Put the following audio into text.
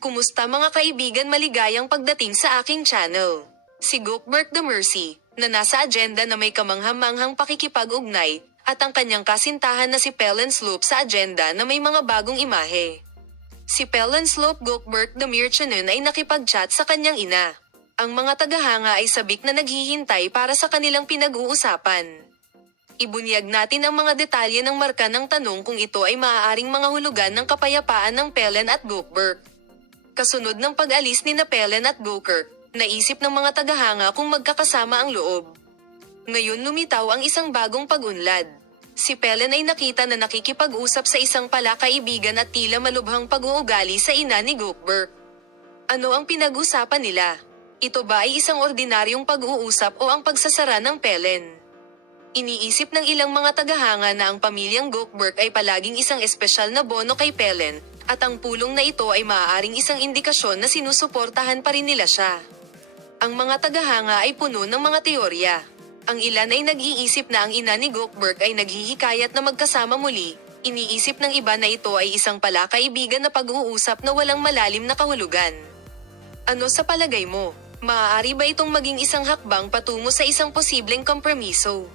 Kumusta mga kaibigan, maligayang pagdating sa aking channel. Si Gookberg the Mercy, na nasa agenda na may kamanghamanghang pakikipag-ugnay, at ang kanyang kasintahan na si Pelen Sloop sa agenda na may mga bagong imahe. Si Pelen Sloop Gookberg the Merchant ay nakipag-chat sa kanyang ina. Ang mga tagahanga ay sabik na naghihintay para sa kanilang pinag-uusapan. Ibunyag natin ang mga detalye ng marka ng tanong kung ito ay maaaring mga hulugan ng kapayapaan ng Pelen at Gookberg. Kasunod ng pag-alis ni Pelen at Gookberg, naisip ng mga tagahanga kung magkakasama ang loob. Ngayon lumitaw ang isang bagong pag-unlad. Si Pelen ay nakita na nakikipag-usap sa isang palakaibigan at tila malubhang pag-uugali sa ina ni Gookberg. Ano ang pinag-usapan nila? Ito ba ay isang ordinaryong pag-uusap o ang pagsasara ng Pelen? Iniisip ng ilang mga tagahanga na ang pamilyang Gookberg ay palaging isang espesyal na bono kay Pelen, at ang pulong na ito ay maaaring isang indikasyon na sinusuportahan pa rin nila siya. Ang mga tagahanga ay puno ng mga teorya. Ang ilan ay nag-iisip na ang ina ni Gookberg ay naghihikayat na magkasama muli. Iniisip ng iba na ito ay isang palakaibigan na pag-uusap na walang malalim na kahulugan. Ano sa palagay mo? Maaari ba itong maging isang hakbang patungo sa isang posibleng kompromiso?